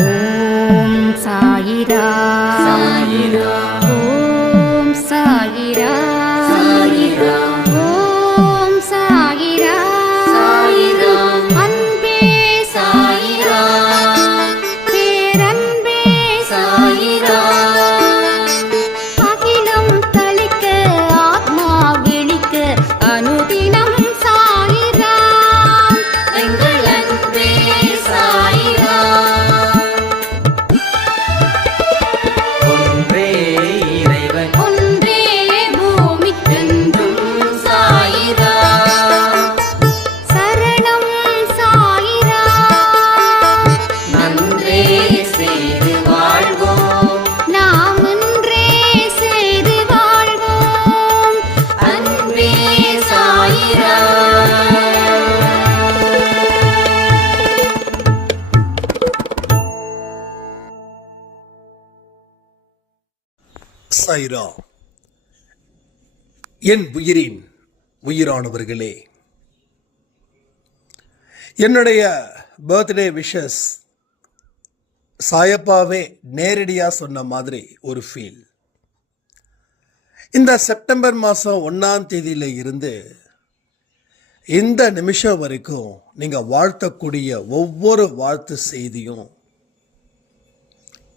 ஓம் சாயிரா சாயிரா ஓம் சாயிரா என் உயிரின் உயிரானவர்களே என்னுடைய birthday wishes சாயப்பாவே நேரடியாக சொன்ன மாதிரி ஒரு ஃபீல். இந்த செப்டம்பர் மாதம் ஒன்றாம் தேதியில இருந்து இந்த நிமிஷம் வரைக்கும் நீங்கள் வாழ்த்தக்கூடிய ஒவ்வொரு வாழ்த்து செய்தியும்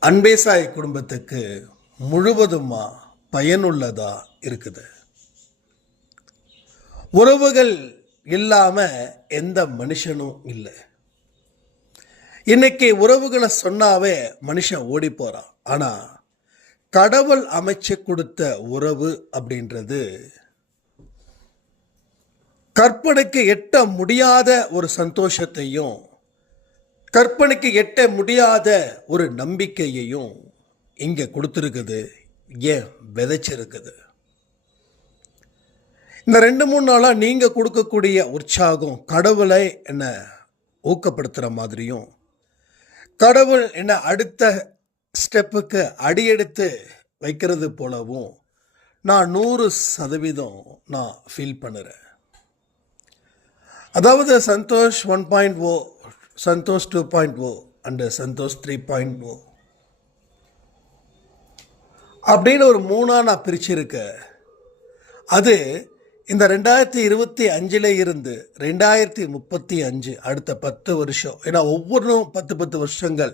அன்பேசாய் குடும்பத்துக்கு முழுவதுமா பயனுள்ளதா இருக்குது? உறவுகள் இல்லாம எந்த மனுஷனும் இல்லை. இன்னைக்கு உறவுகளை சொன்னாவே மனுஷன் ஓடி போறான். ஆனா கடவுள் அமைச்சு கொடுத்த உறவு அப்படின்றது கற்பனைக்கு எட்ட முடியாத ஒரு சந்தோஷத்தையும் கற்பனைக்கு எட்ட முடியாத ஒரு நம்பிக்கையையும் இங்கே கொடுத்துருக்குது ஏன் விதைச்சிருக்குது? இந்த ரெண்டு மூணு நாளாக நீங்கள் கொடுக்கக்கூடிய உற்சாகம் கடவுளை என்னை ஊக்கப்படுத்துகிற மாதிரியும் கடவுள் என்னை அடுத்த ஸ்டெப்புக்கு அடியெடுத்து வைக்கிறது போலவும் நான் நூறு சதவீதம் நான் ஃபீல் பண்ணுறேன். அதாவது Santhosh one point O Santhosh two point O and Santhosh three point O. அப்படின்னு ஒரு மூணாக நான் பிரிச்சிருக்கேன் அது இந்த ரெண்டாயிரத்தி இருபத்தி அஞ்சில் இருந்து ரெண்டாயிரத்தி முப்பத்தி அஞ்சு அடுத்த பத்து வருஷம். ஏன்னா ஒவ்வொன்றும் பத்து பத்து வருஷங்கள்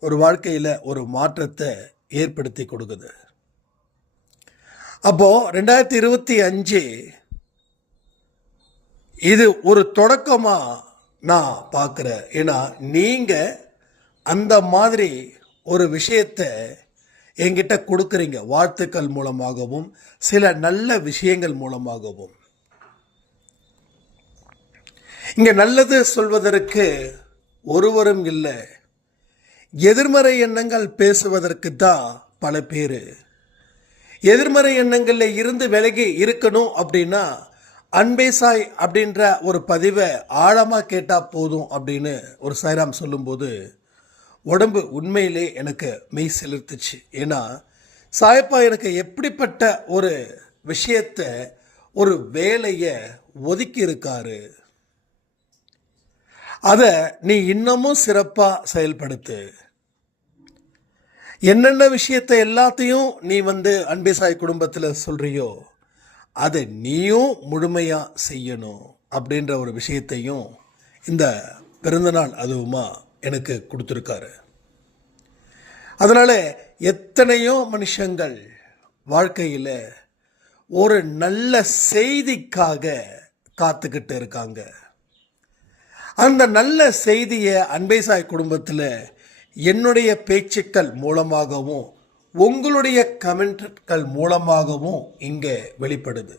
ஒரு வாழ்க்கையில் ஒரு மாற்றத்தை ஏற்படுத்தி கொடுக்குது. அப்போது ரெண்டாயிரத்தி இருபத்தி அஞ்சு இது ஒரு தொடக்கமாக நான் பார்க்குறேன். ஏன்னா நீங்கள் அந்த மாதிரி ஒரு விஷயத்தை என்கிட்ட கொடுக்குறீங்க வாழ்த்துக்கள் மூலமாகவும் சில நல்ல விஷயங்கள் மூலமாகவும். இங்கே நல்லது சொல்வதற்கு ஒருவரும் இல்லை. எதிர்மறை எண்ணங்கள் பேசுவதற்கு தான் பல பேர். எதிர்மறை எண்ணங்களில் இருந்து விலகி இருக்கணும் அப்படின்னா அன்பே சாய் அப்படின்ற ஒரு பதிவை ஆழமாக கேட்டால் போதும் அப்படின்னு ஒரு சாய்ராம் சொல்லும்போது உடம்பு உண்மையிலே எனக்கு மெய் செலுத்துச்சு. ஏன்னா சாயப்பா எனக்கு எப்படிப்பட்ட ஒரு விஷயத்தை ஒரு வேலையை ஒதுக்கி இருக்காரு அதை நீ இன்னமும் சிறப்பாக செயல்படுத்து. என்னென்ன விஷயத்தை எல்லாத்தையும் நீ வந்து அன்பிசாய் குடும்பத்தில் சொல்கிறியோ அதை நீயும் முழுமையாக செய்யணும் அப்படின்ற ஒரு விஷயத்தையும் இந்த பிறந்தநாள் அதுவுமா எனக்கு கொடுத்துருக்காரு. அதனால் எத்தனையோ மனுஷங்கள் வாழ்க்கையில் ஒரு நல்ல செய்திக்காக காத்துக்கிட்டு இருக்காங்க. அந்த நல்ல செய்தியை அன்பேசாய் குடும்பத்தில் என்னுடைய பேச்சுக்கள் மூலமாகவும் உங்களுடைய கமெண்ட்கள் மூலமாகவும் இங்கே வெளிப்படுது.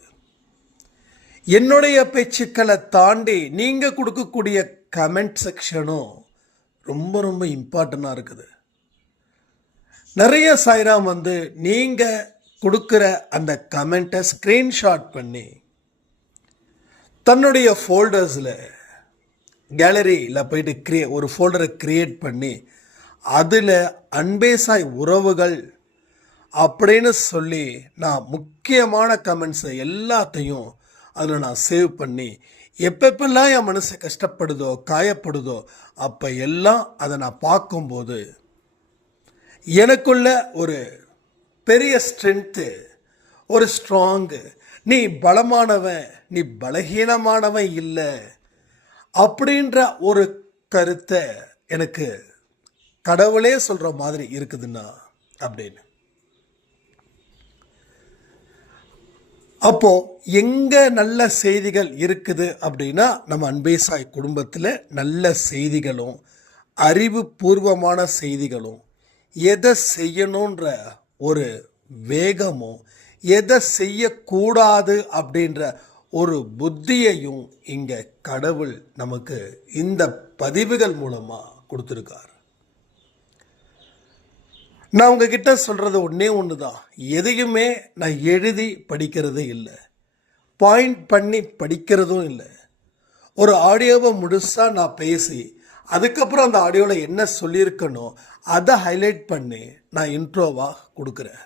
என்னுடைய பேச்சுக்களை தாண்டி நீங்கள் கொடுக்கக்கூடிய கமெண்ட் செக்ஷனும் ரொம்ப ரொம்ப இம்பார்ட்டண்ட்டாக இருக்குது. நிறைய சாய்ராம் வந்து நீங்கள் கொடுக்குற அந்த கமெண்ட்டை ஸ்க்ரீன்ஷாட் பண்ணி தன்னுடைய ஃபோல்டர்ஸில் கேலரியில் போயிட்டு க்ரியே ஒரு ஃபோல்டரை க்ரியேட் பண்ணி அதில் அன்பேசாய் உறவுகள் அப்படின்னு சொல்லி நான் முக்கியமான கமெண்ட்ஸை எல்லாத்தையும் அதில் நான் சேவ் பண்ணி எப்பப்பெல்லாம் என் மனசு கஷ்டப்படுதோ காயப்படுதோ அப்போ எல்லாம் அதை நான் பார்க்கும்போது எனக்குள்ள ஒரு பெரிய ஸ்ட்ரென்த்து ஒரு ஸ்ட்ராங்கு நீ பலமானவன் நீ பலகீனமானவன் இல்லை அப்படின்ற ஒரு கருத்தை எனக்கு கடவுளே சொல்கிற மாதிரி இருக்குதுன்னா அப்படின்னு. அப்போ எங்க நல்ல செய்திகள் இருக்குது அப்படின்னா நம்ம அன்பேசாய் குடும்பத்தில் நல்ல செய்திகளும் அறிவுபூர்வமான செய்திகளும் எதை செய்யணுன்ற ஒரு வேகமும் எதை செய்யக்கூடாது அப்படின்ற ஒரு புத்தியையும் இங்கே கடவுள் நமக்கு இந்த பதிவுகள் மூலமாக கொடுத்துருக்கார். நான் உங்ககிட்ட சொல்கிறது ஒன்றே ஒன்று தான் எதையுமே நான் எழுதி படிக்கிறது இல்லை. பாயிண்ட் பண்ணி படிக்கிறதும் இல்லை. ஒரு ஆடியோவை முழுசாக நான் பேசி அதுக்கப்புறம் அந்த ஆடியோவில் என்ன சொல்லியிருக்கணும் அதை ஹைலைட் பண்ணி நான் இன்ட்ரோவாக கொடுக்குறேன்.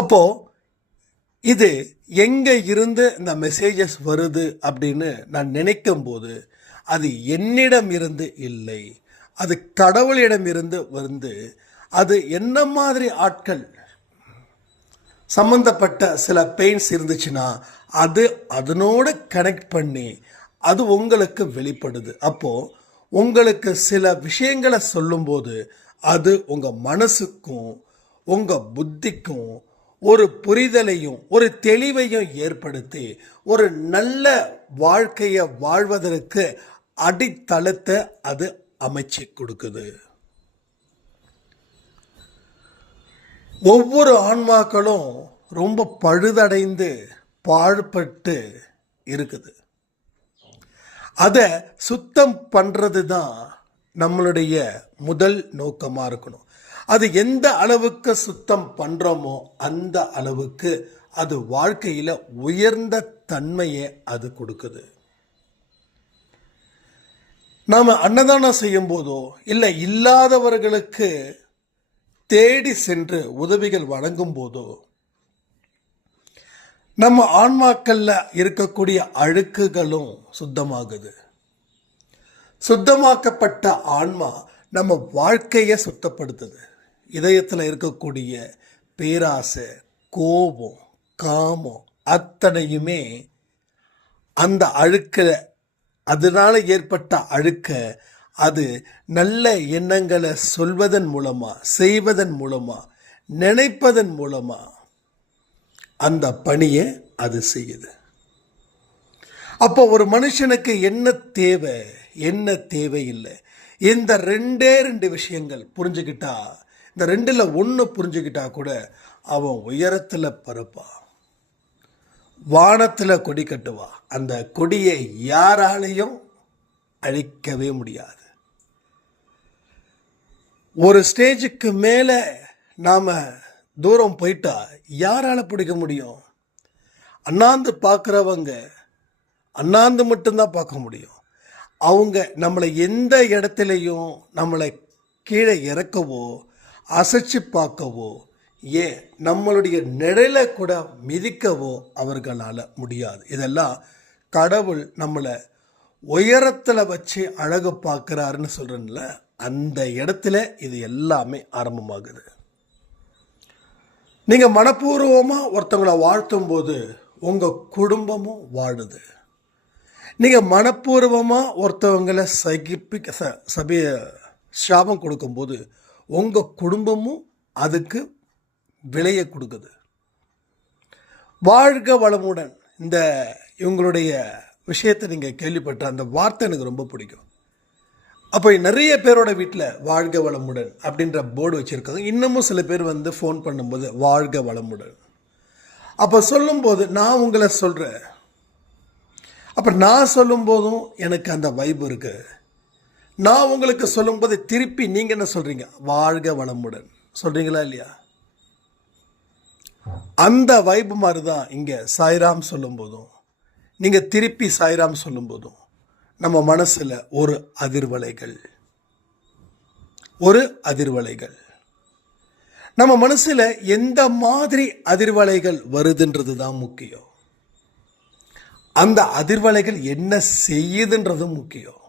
அப்போது இது எங்கே இருந்து இந்த மெசேஜஸ் வருது அப்படின்னு நான் நினைக்கும் போது அது என்னிடம் இருந்து இல்லை. அது கடவுளிடமிருந்து வந்து அது என்ன மாதிரி ஆட்கள் சம்மந்தப்பட்ட சில பெயின்ஸ் இருந்துச்சுன்னா அது அதனோடு கனெக்ட் பண்ணி அது உங்களுக்கு வெளிப்படுது. அப்போது உங்களுக்கு சில விஷயங்களை சொல்லும்போது அது உங்கள் மனசுக்கும் உங்கள் புத்திக்கும் ஒரு புரிதலையும் ஒரு தெளிவையும் ஏற்படுத்தி ஒரு நல்ல வாழ்க்கையை வாழ்வதற்கு அடித்தளத்தை அது அமைச்சு கொடுக்குது. ஒவ்வொரு ஆன்மாக்களும் ரொம்ப பழுதடைந்து பாழ்பட்டு இருக்குது. அதை சுத்தம் பண்ணுறது தான் நம்மளுடைய முதல் நோக்கமாக இருக்கணும். அது எந்த அளவுக்கு சுத்தம் பண்ணுறோமோ அந்த அளவுக்கு அது வாழ்க்கையில் உயர்ந்த தன்மையை அது கொடுக்குது. நாம் அன்னதானம் செய்யும் போதோ இல்லை இல்லாதவர்களுக்கு தேடி சென்று உதவிகள் வழங்கும் போதோ நம்ம ஆன்மாக்கள்ல இருக்கக்கூடிய அழுக்குகளும் சுத்தமாகுது. சுத்தமாக்கப்பட்ட ஆன்மா நம்ம வாழ்க்கையை சுத்தப்படுத்துது. இதயத்தில் இருக்கக்கூடிய பேராசை கோபம் காமம் அத்தனையுமே அந்த அழுக்கில் அதனால ஏற்பட்ட அழுக்க அது நல்ல எண்ணங்களை சொல்வதன் மூலமா செய்வதன் மூலமா நினைப்பதன் மூலமா அந்த பணியை அது செய்யுது. அப்போ ஒரு மனுஷனுக்கு என்ன தேவை என்ன தேவையில்லை? இந்த ரெண்டே ரெண்டு விஷயங்கள் புரிஞ்சுக்கிட்டா இந்த ரெண்டில் ஒன்று புரிஞ்சுக்கிட்டா கூட அவன் உயரத்தில் பருப்பான் வானத்தில் கொடி கட்டுவா. அந்த கொடியை யாராலையும் அழிக்கவே முடியாது. ஒரு ஸ்டேஜுக்கு மேலே நாம் தூரம் போயிட்டா யாரால் பிடிக்க முடியும்? அண்ணாந்து பார்க்குறவங்க அண்ணாந்து மட்டும்தான் பார்க்க முடியும். அவங்க நம்மளை எந்த இடத்துலையும் நம்மளை கீழே இறக்கவோ அசைச்சு பார்க்கவோ ஏன் நம்மளுடைய நிழலை கூட மிதிக்கவோ அவர்களால் முடியாது. இதெல்லாம் கடவுள் நம்மளை உயரத்தில் வச்சு அழகு பார்க்குறாருன்னு சொல்கிறேன்ல அந்த இடத்துல இது எல்லாமே ஆரம்பமாகுது. நீங்கள் மனப்பூர்வமாக ஒருத்தவங்களை வாழ்த்தும் போது உங்கள் குடும்பமும் வாழுது. நீங்கள் மனப்பூர்வமாக ஒருத்தவங்களை சகிப்பி ச சபைய சாபம் கொடுக்கும்போது உங்கள் குடும்பமும் அதுக்கு விலையை கொடுக்குது. வாழ்க வளமுடன். இந்த இவங்களுடைய விஷயத்தை நீங்கள் கேள்விப்பட்ட அந்த வார்த்தை எனக்கு ரொம்ப பிடிக்கும். அப்போ நிறைய பேரோட வீட்டில் வாழ்க வளமுடன் அப்படின்ற போர்டு வச்சுருக்காங்க. இன்னமும் சில பேர் வந்து ஃபோன் பண்ணும்போது வாழ்க வளமுடன். அப்போ சொல்லும்போது நான் உங்களை சொல்கிறேன் அப்போ நான் சொல்லும்போதும் எனக்கு அந்த வைப் இருக்குது நான் உங்களுக்கு சொல்லும்போது திருப்பி நீங்கள் என்ன சொல்கிறீங்க வாழ்க வளமுடன். சொல்கிறீங்களா இல்லையா? அந்த வைப் மாதிரி தான் இங்கே சாய்ராம் சொல்லும்போதும் நீங்கள் திருப்பி சாய்ராம் சொல்லும்போதும் நம்ம மனசில் ஒரு அதிர்வலைகள். ஒரு அதிர்வலைகள். நம்ம மனசில் எந்த மாதிரி அதிர்வலைகள் வருதுன்றது தான் முக்கியம். அந்த அதிர்வலைகள் என்ன செய்யுதுன்றதும் முக்கியம்.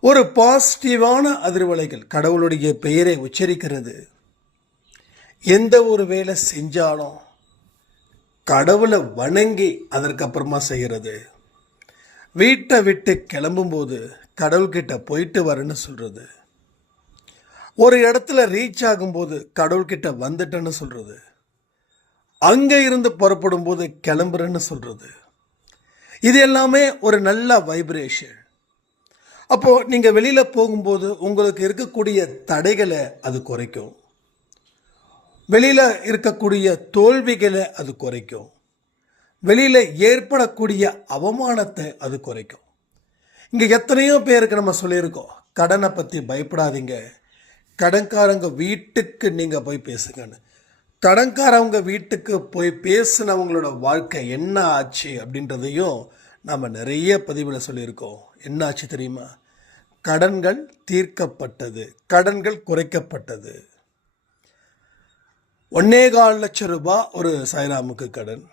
ஒரு பாசிட்டிவான அதிர்வலைகள் கடவுளுடைய பெயரை உச்சரிக்கிறது. எந்த ஒரு வேலை செஞ்சாலும் கடவுளை வணங்கி அதற்கப்புறமா செய்கிறது வீட்டை விட்டு கிளம்பும்போது கடவுள்கிட்ட போயிட்டு வரேன்னு சொல்கிறது ஒரு இடத்துல ரீச் ஆகும்போது கடவுள்கிட்ட வந்துட்டேன்னு சொல்கிறது அங்கே இருந்து புறப்படும் போது கிளம்புறேன்னு சொல்கிறது இது எல்லாமே ஒரு நல்ல வைப்ரேஷன் அப்போது நீங்கள் வெளியில் போகும்போது உங்களுக்கு இருக்கக்கூடிய தடைகளை அது குறைக்கும். வெளியில் இருக்கக்கூடிய தோல்விகளை அது குறைக்கும். வெளியில் ஏற்படக்கூடிய அவமானத்தை அது குறைக்கும். இங்கே எத்தனையோ பேருக்கு நம்ம சொல்லியிருக்கோம் கடனை பற்றி பயப்படாதீங்க. கடன்காரங்க வீட்டுக்கு நீங்கள் போய் பேசுங்கன்னு. கடன்காரவங்க வீட்டுக்கு போய் பேசினவங்களோட வாழ்க்கை என்ன ஆச்சு அப்படின்றதையும் நம்ம நிறைய பதிவில் சொல்லியிருக்கோம். என்ன ஆச்சு தெரியுமா? கடன்கள் தீர்க்கப்பட்டது கடன்கள் குறைக்கப்பட்டது. ஒன்னே கால் லட்சம் ரூபாய் ஒரு சாய்ராமுக்கு கடன்.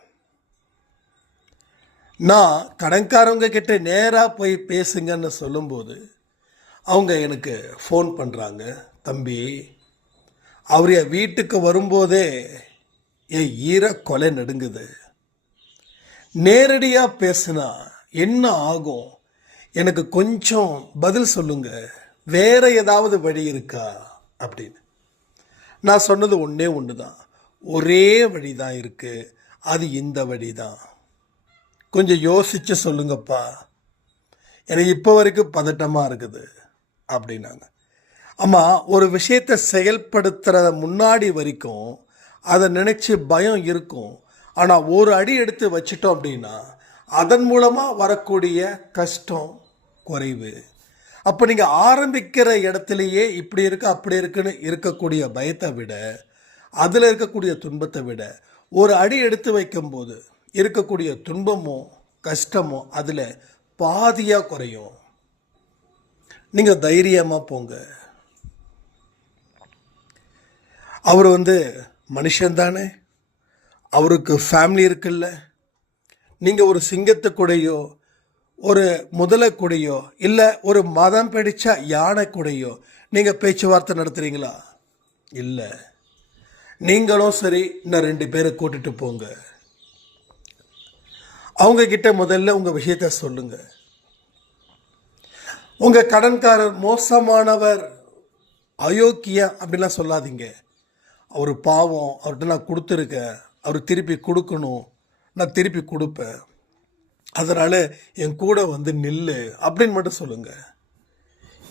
நான் கடன்காரவங்க கிட்ட நேராக போய் பேசுங்கன்னு சொல்லும்போது அவங்க எனக்கு ஃபோன் பண்ணுறாங்க தம்பி அவர் என் வீட்டுக்கு வரும்போதே என் ஈர கொலை நடுங்குது. நேரடியாக பேசுனா என்ன ஆகும்? எனக்கு கொஞ்சம் பதில் சொல்லுங்க. வேற ஏதாவது வழி இருக்கா? அப்படின்னு. நான் சொன்னது ஒன்றே ஒன்று தான் ஒரே வழி தான் இருக்குது அது இந்த வழி தான் கொஞ்சம் யோசித்து சொல்லுங்கப்பா. எனக்கு இப்போ வரைக்கும் பதட்டமாக இருக்குது அப்படின்னாங்க. ஆமாம் ஒரு விஷயத்தை செயல்படுத்துகிறத முன்னாடி வரைக்கும் அதை நினச்சி பயம் இருக்கும். ஆனால் ஒரு அடி எடுத்து வச்சிட்டோம் அப்படின்னா அதன் மூலமாக வரக்கூடிய கஷ்டம் குறைவு. அப்போ நீங்கள் ஆரம்பிக்கிற இடத்துலையே இப்படி இருக்கு அப்படி இருக்குன்னு இருக்கக்கூடிய பயத்தை விட அதில் இருக்கக்கூடிய துன்பத்தை விட ஒரு அடி எடுத்து வைக்கும்போது இருக்கக்கூடிய துன்பமோ கஷ்டமோ அதில் பாதியாக குறையும். நீங்கள் தைரியமாக போங்க. அவர் வந்து மனுஷன் தானே. அவருக்கு ஃபேமிலி இருக்குல்ல. நீங்கள் ஒரு சிங்கத்துக்குடையோ ஒரு முதலை கூடையோ இல்லை ஒரு மதம் பிடிச்ச யானை கூடையோ நீங்கள் பேச்சுவார்த்தை நடத்துகிறீங்களா இல்லை. நீங்களும் சரி இன்னும் ரெண்டு பேரை கூட்டிட்டு போங்க. அவங்கக்கிட்ட முதல்ல உங்கள் விஷயத்த சொல்லுங்க. உங்கள் கடன்காரர் மோசமானவர் அயோக்கிய அப்படிலாம் சொல்லாதீங்க. அவர் பாவம் அவர்கிட்ட நான் கொடுத்துருக்கேன். அவர் திருப்பி கொடுக்கணும். நான் திருப்பி கொடுப்பேன். அதனால் என் கூட வந்து நில்லு அப்படின்னு மட்டும் சொல்லுங்கள்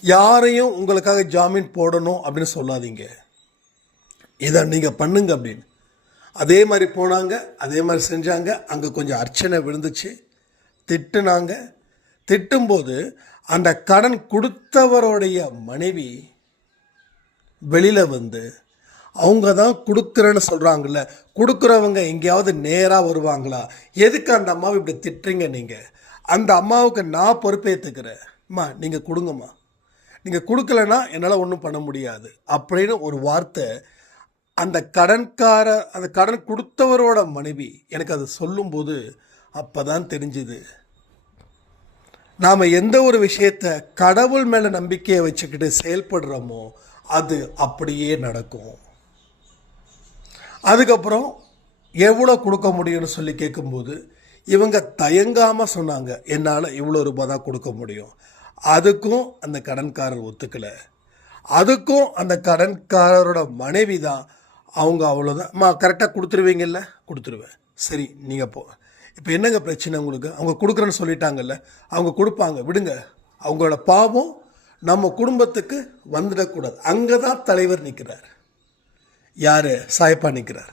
யாரையும் உங்களுக்காக ஜாமீன் போடணும் அப்படின்னு சொல்லாதீங்க. இதை நீங்கள் பண்ணுங்க அப்படின்னு. அதே மாதிரி போனாங்க அதே மாதிரி செஞ்சாங்க. அங்கே கொஞ்சம் அர்ச்சனை விழுந்துச்சு. திட்டுனாங்க. திட்டும்போது அந்த கடன் கொடுத்தவருடைய மனைவி வெளியில் வந்து அவங்க தான் கொடுக்குறேன்னு சொல்கிறாங்கல்ல கொடுக்குறவங்க எங்கேயாவது நேராக வருவாங்களா? எதுக்கு அந்த அம்மாவை இப்படி திட்டுறீங்க நீங்கள் அந்த அம்மாவுக்கு நான் பொறுப்பேற்றுக்கிறேன் அம்மா நீங்கள் கொடுங்கம்மா. நீங்கள் கொடுக்கலன்னா என்னால் ஒன்றும் பண்ண முடியாது. அப்படின்னு ஒரு வார்த்தை அந்த கடன்கார அந்த கடன் கொடுத்தவரோட மனைவி எனக்கு அது சொல்லும்போது அப்போ தான் தெரிஞ்சுது. நாம் எந்த ஒரு விஷயத்த கடவுள் மேலே நம்பிக்கையை வச்சுக்கிட்டு செயல்படுறோமோ அது அப்படியே நடக்கும். அதுக்கப்புறம் எவ்வளோ கொடுக்க முடியும்னு சொல்லி கேட்கும்போது இவங்க தயங்காமல் சொன்னாங்க என்னால் இவ்வளோ ரூபாய் தான் கொடுக்க முடியும். அதுக்கும் அந்த கடன்காரர் ஒத்துக்கலை. அதுக்கும் அந்த கடன்காரரோட மனைவி தான் அவங்க அவ்வளோதான் அம்மா கரெக்டாக கொடுத்துருவீங்கல்ல? கொடுத்துருவேன். சரி நீங்கள் போ. இப்போ என்னங்க பிரச்சனை உங்களுக்கு? அவங்க கொடுக்குறேன்னு சொல்லிட்டாங்கல்ல அவங்க கொடுப்பாங்க விடுங்க. அவங்களோட பாவம் நம்ம குடும்பத்துக்கு வந்துடக்கூடாது. அங்கே தான் தலைவர் நிற்கிறார் யார்? சாயப்பா நிற்கிறார்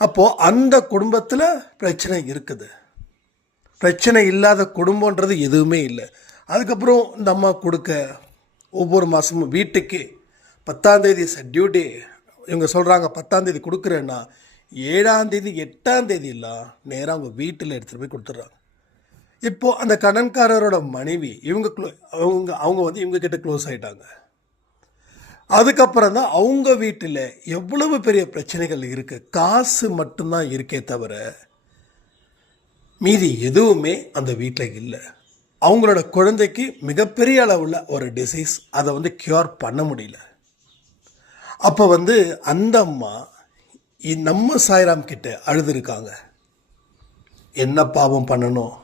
அப்போது அந்த குடும்பத்தில் பிரச்சனை இருக்குது. பிரச்சனை இல்லாத குடும்பன்றது எதுவுமே இல்லை. அதுக்கப்புறம் இந்த அம்மா கொடுக்க ஒவ்வொரு மாதமும் வீட்டுக்கு பத்தாந்தேதி டியூட்டி இவங்க சொல்கிறாங்க பத்தாந்தேதி கொடுக்குறேன்னா ஏழாந்தேதி எட்டாந்தேதி இல்லை நேராக அவங்க வீட்டில் எடுத்துகிட்டு போய் கொடுத்துட்றாங்க. இப்போது அந்த கடன்காரரோட மனைவி இவங்க க்ளோ அவங்க அவங்க வந்து இவங்க கிட்ட க்ளோஸ் ஆகிட்டாங்க அதுக்கப்புறம் தான் அவங்க வீட்டில் எவ்வளவு பெரிய பிரச்சனைகள் இருக்குது காசு மட்டும்தான் இருக்கே தவிர மீதி எதுவுமே அந்த வீட்டில் இல்லை. அவங்களோட குழந்தைக்கு மிகப்பெரிய அளவில் ஒரு டிசீஸ் அதை வந்து க்யூர் பண்ண முடியல. அப்போ வந்து அந்த அம்மா நம்ம சாய்ராம் கிட்ட அழுதுருக்காங்க. என்ன பாவம் பண்ணணும்?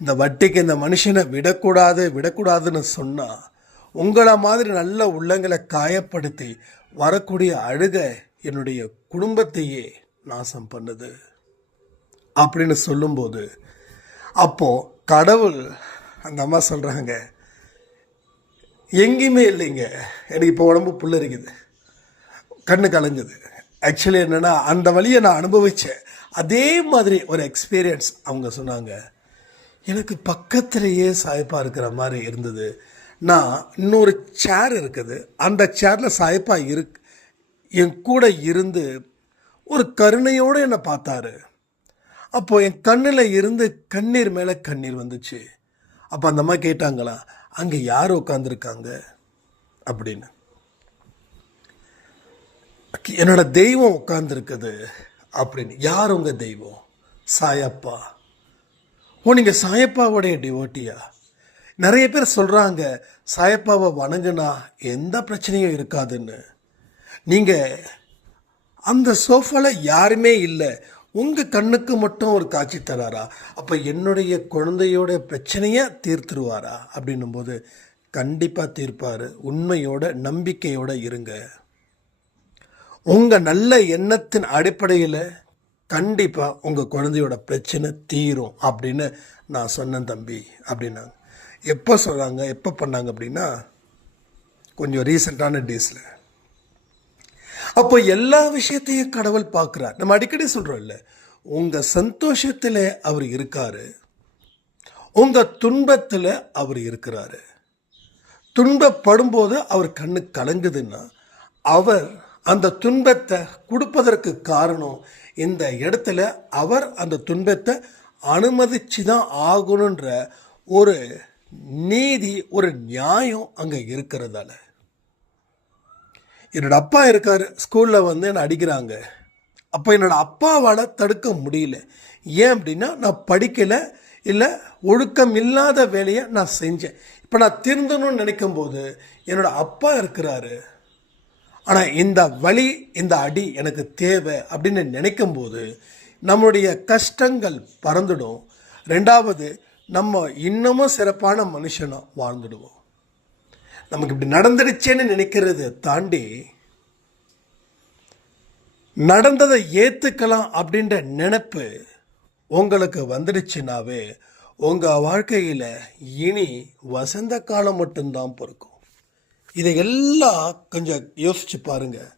இந்த வட்டிக்கு இந்த மனுஷனை விடக்கூடாது விடக்கூடாதுன்னு சொன்னால் உங்களை மாதிரி நல்ல உள்ளங்களை காயப்படுத்தி வரக்கூடிய அழுக என்னுடைய குடும்பத்தையே நாசம் பண்ணுது. அப்படின்னு சொல்லும்போது அப்போது கடவுள் அந்த அம்மா சொல்கிறாங்க எங்கேயுமே இல்லைங்க. எனக்கு இப்போ உடம்பு புல்லரிக்குது. கண்ணு கலங்குது. ஆக்சுவலி என்னென்னா அந்த வழியை நான் அனுபவித்தேன் அதே மாதிரி ஒரு எக்ஸ்பீரியன்ஸ் அவங்க சொன்னாங்க. எனக்கு பக்கத்துலேயே சாய்ப்பாக இருக்கிற மாதிரி இருந்தது. நான் இன்னொரு சேர் இருக்குது. அந்த சேரில் சாய்ப்பா இருக் என் கூட இருந்து ஒரு கருணையோடு என்னை பார்த்தாரு. அப்போது என் கண்ணில் இருந்து கண்ணீர் மேலே கண்ணீர் வந்துச்சு. அப்போ அந்த அம்மா கேட்டாங்களா அங்கே யார் உட்காந்துருக்காங்க அப்படின்னு. என்னோட தெய்வம் உட்காந்துருக்குது அப்படின்னு. யார் உங்கள் தெய்வம்? சாயப்பா. ஓ நீங்கள் சாயப்பாவோடைய டிவோட்டியா நிறைய பேர் சொல்கிறாங்க சாயப்பாவை வணங்குனா எந்த பிரச்சனையும் இருக்காதுன்னு. நீங்கள் அந்த சோஃபாவில் யாருமே இல்லை. உங்கள் கண்ணுக்கு மட்டும் ஒரு காட்சி தராரா? அப்போ என்னுடைய குழந்தையோட பிரச்சனையை தீர்த்துருவாரா? அப்படின்னும் போது கண்டிப்பாக தீர்ப்பார். உண்மையோட நம்பிக்கையோட இருங்க. உங்கள் நல்ல எண்ணத்தின் அடிப்படையில் கண்டிப்பாக உங்கள் குழந்தையோட பிரச்சனை தீரும் அப்படின்னு நான் சொன்னேன் தம்பி அப்படின்னாங்க. எப்போ சொல்கிறாங்க எப்போ பண்ணாங்க அப்படின்னா கொஞ்சம் ரீசெண்டான டேஸில். அப்போ எல்லா விஷயத்தையும் கடவுள் பார்க்குறார். நம்ம அடிக்கடி சொல்கிறோம்ல உங்கள் சந்தோஷத்தில் அவர் இருக்காரு உங்கள் துன்பத்தில் அவர் இருக்கிறாரு. துன்பப்படும்போது அவர் கண்ணு கலங்குதுன்னா அவர் அந்த துன்பத்தை கொடுப்பதற்கு காரணம் இந்த இடத்துல அவர் அந்த துன்பத்தை அனுமதிச்சு தான் ஆகணுன்ற ஒரு நீதி ஒரு நியாயம் அங்கே இருக்கிறதால. என்னோட அப்பா இருக்கார் ஸ்கூலில் வந்து என்னை அடிக்கிறாங்க. அப்போ என்னோட அப்பாவால் தடுக்க முடியல. ஏன் அப்படின்னா நான் படிக்கலை இல்லை ஒழுக்கம் இல்லாத வேலையை நான் செஞ்சேன். இப்போ நான் திருந்தணும்னு நினைக்கும் போது என்னோட அப்பா இருக்கிறாரு. ஆனால் இந்த வழி இந்த அடி எனக்கு தேவை அப்படின்னு நினைக்கும் போது நம்மளுடைய கஷ்டங்கள் பறந்துடும். ரெண்டாவது நம்ம இன்னமும் சிறப்பான மனுஷனாக வாழ்ந்துடுவோம். நமக்கு இப்படி நடந்துடுச்சேன்னு நினைக்கிறத தாண்டி நடந்ததை ஏற்றுக்கலாம் அப்படின்ற நினப்பு உங்களுக்கு வந்துடுச்சுனாவே உங்கள் வாழ்க்கையில் இனி வசந்த காலம் மட்டும்தான் பிறக்கும். இதை எல்லாம் கொஞ்சம் யோசிச்சு பாருங்கள்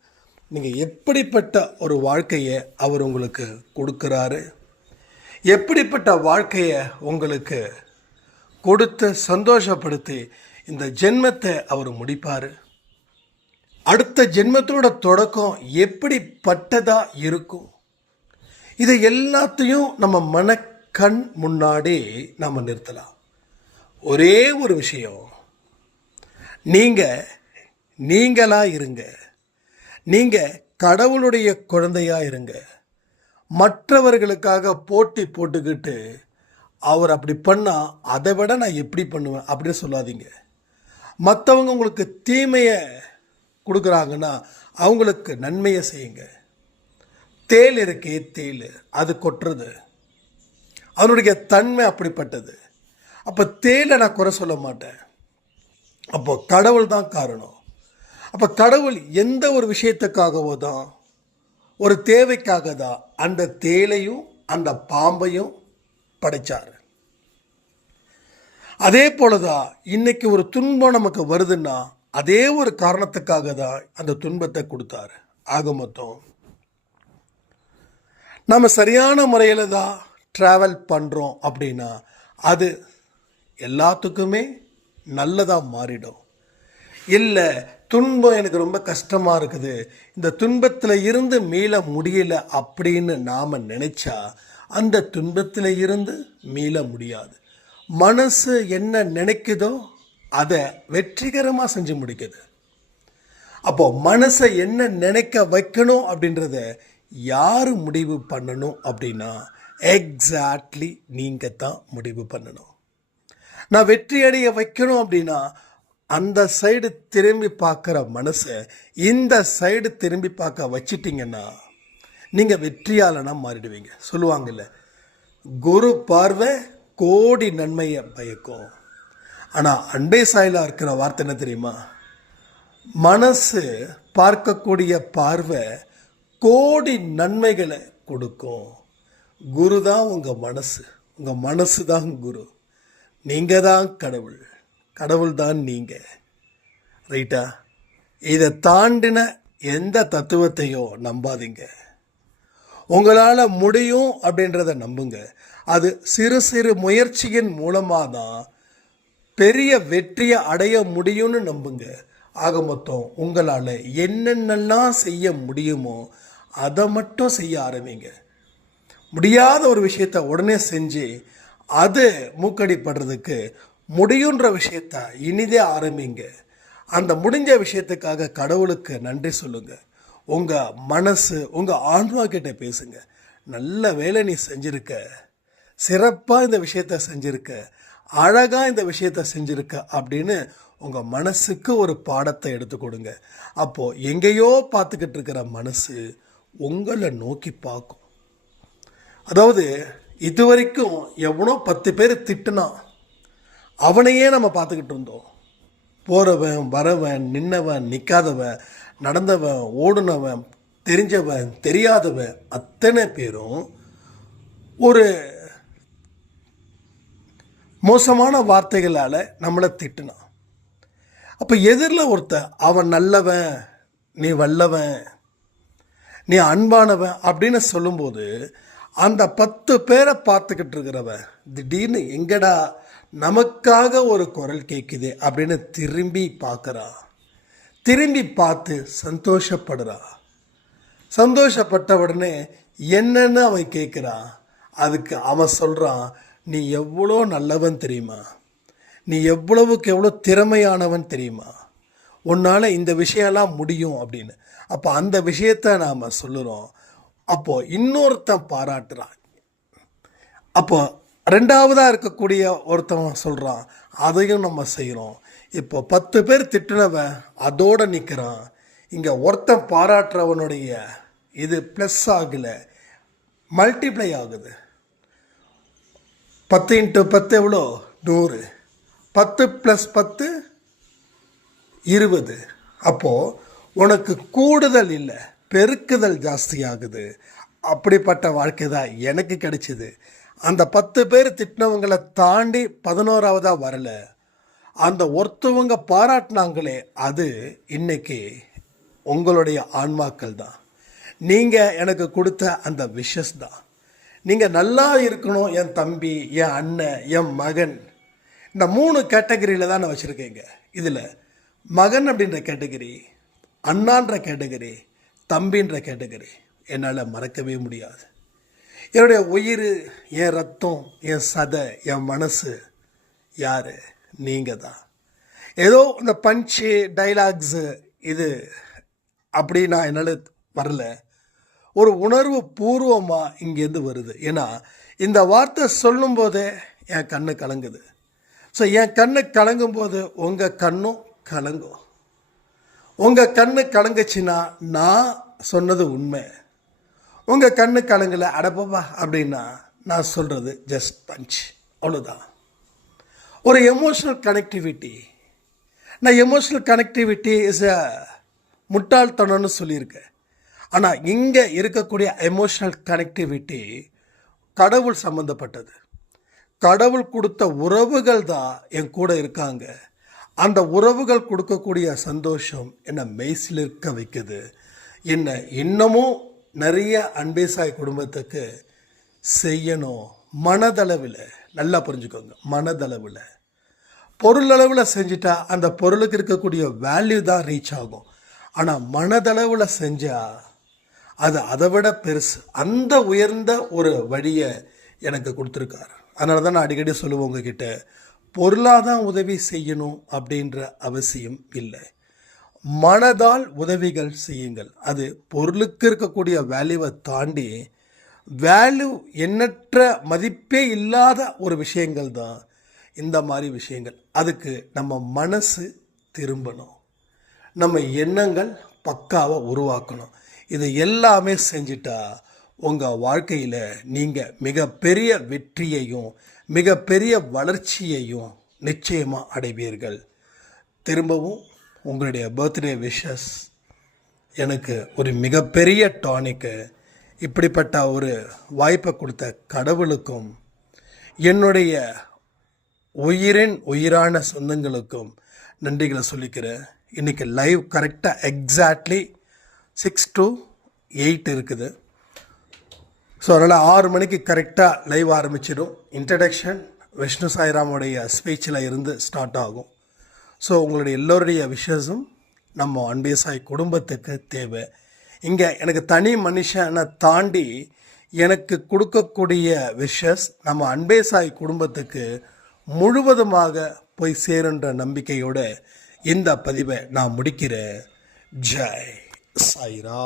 நீங்கள் எப்படிப்பட்ட ஒரு வாழ்க்கையை அவர் உங்களுக்கு கொடுக்குறாரு? எப்படிப்பட்ட வாழ்க்கையை உங்களுக்கு கொடுத்து சந்தோஷப்படுத்தி இந்த ஜென்மத்தை அவர் முடிப்பார்? அடுத்த ஜென்மத்தோட தொடக்கம் எப்படிப்பட்டதாக இருக்கும்? இதை எல்லாத்தையும் நம்ம மனக்கண் முன்னாடி நாம் நிறுத்தலாம். ஒரே ஒரு விஷயம். நீங்கள் நீங்களாக இருங்க. நீங்கள் கடவுளுடைய குழந்தையாக இருங்க. மற்றவர்களுக்காக போட்டி போட்டுக்கிட்டு அவர் அப்படி பண்ணால் அதை விட நான் எப்படி பண்ணுவேன் அப்படின்னு சொல்லாதீங்க. மற்றவங்க உங்களுக்கு தீமையை கொடுக்குறாங்கன்னா அவங்களுக்கு நன்மையை செய்யுங்க. தேல் இருக்கே தேல் அது கொட்டுறது. அதனுடைய தன்மை அப்படிப்பட்டது. அப்போ தேலை நான் குறை சொல்ல மாட்டேன். அப்போ கடவுள் தான் காரணம். அப்போ கடவுள் எந்த ஒரு விஷயத்துக்காகவோ தான் ஒரு தேவைக்காக தான் அந்த தேலையும் அந்த பாம்பையும் படைச்சார். அதே போல தான் இன்னைக்கு ஒரு துன்பம் நமக்கு வருதுன்னா அதே ஒரு காரணத்துக்காக தான் அந்த துன்பத்தை கொடுத்தாரு. ஆக மொத்தம் நம்ம சரியான முறையில் தான் ட்ராவல் பண்ணுறோம் அப்படின்னா அது எல்லாத்துக்குமே நல்லதாக மாறிடும். இல்லை துன்பம் எனக்கு ரொம்ப கஷ்டமாக இருக்குது. இந்த துன்பத்தில் இருந்து மீள முடியல அப்படின்னு நாம் நினச்சா அந்த துன்பத்தில் இருந்து மீள முடியாது. மனசு என்ன நினைக்குதோ அதை வெற்றிகரமாக செஞ்சு முடிக்குது. அப்போது மனசை என்ன நினைக்க வைக்கணும் அப்படின்றத யார் முடிவு பண்ணணும் அப்படின்னா எக்ஸாக்ட்லி நீங்கள் தான் முடிவு பண்ணணும். நான் வெற்றி அடைய வைக்கணும் அப்படின்னா அந்த சைடு திரும்பி பார்க்குற மனசை இந்த சைடு திரும்பி பார்க்க வச்சிட்டிங்கன்னா நீங்கள் வெற்றியாளனாக மாறிடுவீங்க. சொல்லுவாங்கல்ல குரு பார்வை கோடி நன்மையை பயக்கும். ஆனால் அண்டை சாயலாக இருக்கிற வார்த்தை என்ன தெரியுமா? மனசு பார்க்கக்கூடிய பார்வை கோடி நன்மைகளை கொடுக்கும். குரு தான் உங்கள் மனசு. உங்கள் மனசு தான் குரு. நீங்கள் தான் கடவுள். கடவுள் தான் நீங்கள் ரைட்டா? இதை தாண்டின எந்த தத்துவத்தையோ நம்பாதீங்க. உங்களால் முடியும் அப்படின்றத நம்புங்க. அது சிறு சிறு முயற்சியின் மூலமாக தான் பெரிய வெற்றியை அடைய முடியும்னு நம்புங்க. ஆக மொத்தம் உங்களால் என்னென்னலாம் செய்ய முடியுமோ அதை மட்டும் செய்ய ஆரம்பிங்க. முடியாத ஒரு விஷயத்த உடனே செஞ்சு அது மூக்கடிப்படுறதுக்கு முடியுன்ற விஷயத்த இனிதே ஆரம்பிங்க. அந்த முடிஞ்ச விஷயத்துக்காக கடவுளுக்கு நன்றி சொல்லுங்க. உங்கள் மனசு உங்கள் ஆன்மா கிட்ட பேசுங்க. நல்ல வேலை நீ செஞ்சிருக்க. சிறப்பாக இந்த விஷயத்த செஞ்சிருக்க. அழகாக இந்த விஷயத்த செஞ்சிருக்க அப்படின்னு உங்கள் மனசுக்கு ஒரு பாடத்தை எடுத்து கொடுங்க. அப்போது எங்கேயோ பார்த்துக்கிட்டு இருக்கிற மனசு உங்களை நோக்கி பார்க்கும். அதாவது இது வரைக்கும் எவ்வளோ பத்து பேர் திட்டுனான். அவனையே நம்ம பார்த்துக்கிட்டு இருந்தோம். போகிறவன் வரவன் நின்னவன் நிற்காதவன் நடந்தவன் ஓடுனவன் தெரிஞ்சவன் தெரியாதவன் அத்தனை பேரும் ஒரு மோசமான வார்த்தைகளால் நம்மளை திட்டினான். அப்போ எதிரில் ஒருத்தன் அவன் நல்லவன் நீ வல்லவன் நீ அன்பானவன் அப்படின்னு சொல்லும்போது அந்த பத்து பேரை பார்த்துக்கிட்டு இருக்கிறவன் திடீர்னு எங்கடா நமக்காக ஒரு குரல் கேட்குது அப்படின்னு திரும்பி பார்க்குறா திரும்பி பார்த்து சந்தோஷப்படுறா. சந்தோஷப்பட்ட உடனே என்னன்னு அவன் கேட்குறான் அதுக்கு அவன் சொல்கிறான் நீ எவ்வளோ நல்லவன் தெரியுமா? நீ எவ்வளவுக்கு எவ்வளோ திறமையானவன் தெரியுமா? உன்னால் இந்த விஷயம்லாம் முடியும் அப்படின்னு. அப்போ அந்த விஷயத்த நாம் சொல்லுறோம். அப்போது இன்னொருத்தன் பாராட்டுறான். அப்போ ரெண்டாவதாக இருக்கக்கூடிய ஒருத்தவன் சொல்கிறான் அதையும் நம்ம செய்கிறோம் இப்போ பத்து பேர் திட்டுனவன் அதோடு நிற்கிறான் இங்கே ஒருத்தன் பாராட்டுறவனுடைய இது ப்ளஸ் ஆகலை மல்டிப்ளை ஆகுது. பத்து இன்ட்டு பத்து எவ்வளோ? நூறு. பத்து ப்ளஸ் பத்து இருபது. அப்போது உனக்கு கூடுதல் இல்லை பெருக்குதல் ஜாஸ்தியாகுது அப்படிப்பட்ட வாழ்க்கை தான் எனக்கு கிடைச்சிது. அந்த பத்து பேர் திட்டினவங்களை தாண்டி பதினோராவதாக வரல. அந்த ஒருத்தவங்க பாராட்டினாங்களே அது இன்னைக்கு உங்களுடைய ஆன்மாக்கள் தான். நீங்கள் எனக்கு கொடுத்த அந்த விஷஸ் தான். நீங்கள் நல்லா இருக்கணும் என் தம்பி என் அண்ணன் என் மகன். இந்த மூணு கேட்டகரியில் தான் நான் வச்சுருக்கேங்க. இதில் மகன் அப்படின்ற கேட்டகரி அண்ணான்ற கேட்டகரி தம்பின்ற கேட்டகரி. என்னால் மறக்கவே முடியாது. என்னுடைய உயிர் என் ரத்தம் என் சதை என் மனசு யார்? நீங்கள் தான் ஏதோ இந்த பஞ்சு டைலாக்ஸு இது அப்படி நான் என்னால் வரல. ஒரு உணர்வு பூர்வமாக இங்கேருந்து வருது. ஏன்னா இந்த வார்த்தை சொல்லும்போதே என் கண்ணு கலங்குது. ஸோ என் கண்ணு கலங்கும் போது உங்கள் கண்ணும் கலங்கும். உங்கள் கண்ணு கலங்குச்சுன்னா நான் சொன்னது உண்மை. உங்கள் கண்ணு கலங்கலை அடப்பப்பா அப்படின்னா நான் சொல்கிறது ஜஸ்ட் பஞ்ச் அவ்வளோதான் ஒரு எமோஷ்னல் கனெக்டிவிட்டி நான் எமோஷ்னல் கனெக்டிவிட்டி இஸ் அ முட்டாள்தனம்னு சொல்லியிருக்கேன். ஆனால் இங்கே இருக்கக்கூடிய எமோஷ்னல் கனெக்டிவிட்டி கடவுள் சம்மந்தப்பட்டது கடவுள் கொடுத்த உறவுகள் தான் என் கூட இருக்காங்க. அந்த உறவுகள் கொடுக்கக்கூடிய சந்தோஷம் என்னை மெய்சிலிருக்க வைக்குது. என்னை இன்னமும் நிறைய அன்பேசாய் குடும்பத்துக்கு செய்யணும் மனதளவில் நல்லா புரிஞ்சுக்கோங்க மனதளவில். பொருளளவில் செஞ்சிட்டா அந்த பொருளுக்கு இருக்கக்கூடிய வேல்யூ தான் ரீச் ஆகும். ஆனால் மனதளவில் செஞ்சால் அது அதை விட பெருசு. அந்த உயர்ந்த ஒரு வழியை எனக்கு கொடுத்துருக்காரு. அதனால தான் நான் அடிக்கடி சொல்லுவேன் உங்ககிட்ட பொருளாக தான் உதவி செய்யணும் அப்படின்ற அவசியம் இல்லை. மனதால் உதவிகள் செய்யுங்கள். அது பொருளுக்கு இருக்கக்கூடிய வேல்யூவை தாண்டி வேல்யூ எண்ணற்ற மதிப்பே இல்லாத ஒரு விஷயங்கள் தான் இந்த மாதிரி விஷயங்கள். அதுக்கு நம்ம மனசு திரும்பணும். நம்ம எண்ணங்கள் பக்காவை உருவாக்கணும். இது எல்லாமே செஞ்சிட்டா உங்கள் வாழ்க்கையில் நீங்கள் மிகப்பெரிய வெற்றியையும் மிகப்பெரிய வளர்ச்சியையும் நிச்சயமாக அடைவீர்கள். திரும்பவும் உங்களுடைய பர்த்டே விஷஸ் எனக்கு ஒரு மிகப்பெரிய டானிக்கு இப்படிப்பட்ட ஒரு வாய்ப்பை கொடுத்த கடவுளுக்கும் என்னுடைய உயிரின் உயிரான சொந்தங்களுக்கும் நன்றிகளை சொல்லிக்கிறேன். இன்றைக்கி லைவ் கரெக்டாக எக்ஸாக்ட்லி சிக்ஸ் டு எயிட் இருக்குது. ஸோ அதனால் ஆறு மணிக்கு கரெக்டாக லைவ் ஆரம்பிச்சிடும். இன்ட்ரடக்ஷன் விஷ்ணு சாய்ராமுடைய ஸ்பீச்சில் இருந்து ஸ்டார்ட் ஆகும். ஸோ உங்களுடைய எல்லோருடைய விஷஸும் நம்ம அன்பே சாய் குடும்பத்துக்கு தேவை. இங்கே எனக்கு தனி மனுஷனை தாண்டி எனக்கு கொடுக்கக்கூடிய விஷஸ் நம்ம அன்பே சாய் குடும்பத்துக்கு முழுவதுமாக போய் சேருன்ற நம்பிக்கையோட இந்த பதிவை நான் முடிக்கிறேன். ஜெய் சாய்ரா